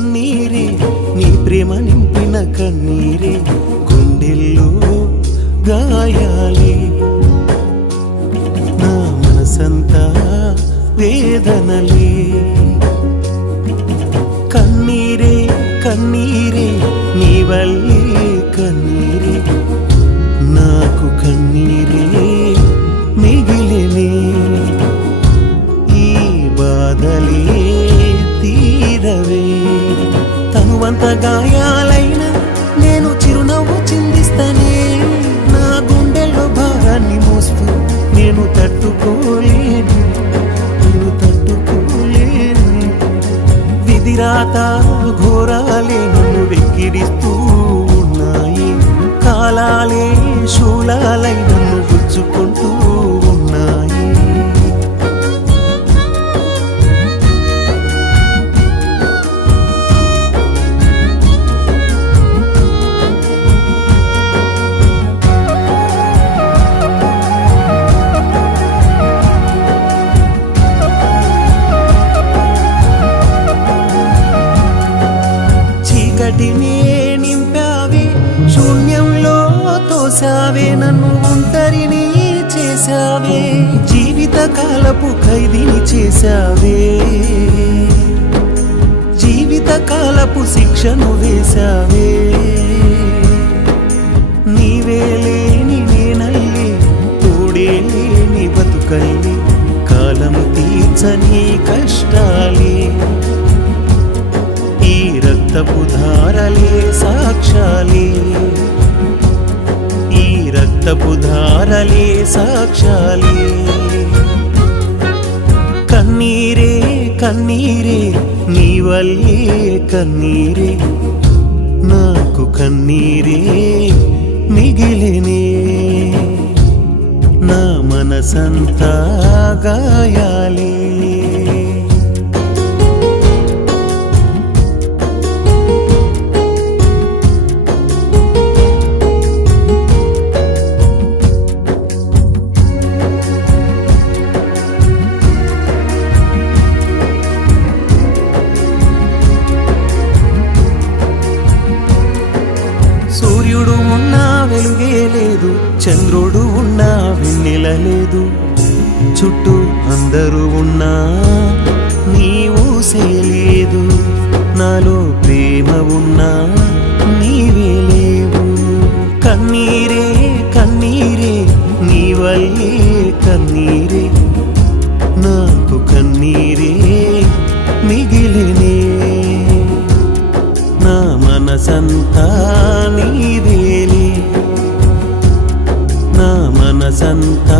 కన్నీరే నీ ప్రేమ నింపిన కన్నీరే గుండెల్లో గాయాలే. నా మనసంతా వేదనలే. కన్నీరే కన్నీరే నీ వల్లే కన్నీరే. నాకు కన్నీరే మిగిలినే. ఈ బాధలే తీరవే. అంత గాయాలైన నేను చిరునవ్వు చిందిస్తనే. నా గుండెల్లో భారాన్ని మోస్తూ నేను తట్టుకోలేను. నేను తట్టుకోలేను. విధిరాత ఘోరాలే నన్ను వెక్కిరిస్తూ ఉన్నాయి. కాలాలే శూలాలై నన్ను గుచ్చుకుంటూ నీటినే నింపావే శూన్యంలో తోసావే నన్ను ఒంటరిని చేశావే జీవిత కాలపు ఖైదీని చేశావే. జీవిత కాలపు శిక్షను వేశావే. నీవే లేని నేనల్లి తోడే లేని బతుకల్లి కాలం తీర్చని కష్టాలే. రక్తపుధారలే సాక్షాలే. ఈ రక్తపుధారలే సాక్షాలే. కన్నీరే కన్నీరే నీ వల్లే కన్నీరే. నాకు కన్నీరే మిగిలినే. నా మనసంతా గాయాలే. చంద్రుడు ఉన్నా వెన్నెల లేదు. చుట్టూ అందరూ ఉన్నా నీ ఊసే లేదు నాలో ప్రేమ ఉన్నా నీవే లేవు. కన్నీరే కన్నీరే నీ వల్లే కన్నీరే. నాకు కన్నీరే మిగిలినే. నా మనసంతా నీ మనసంతా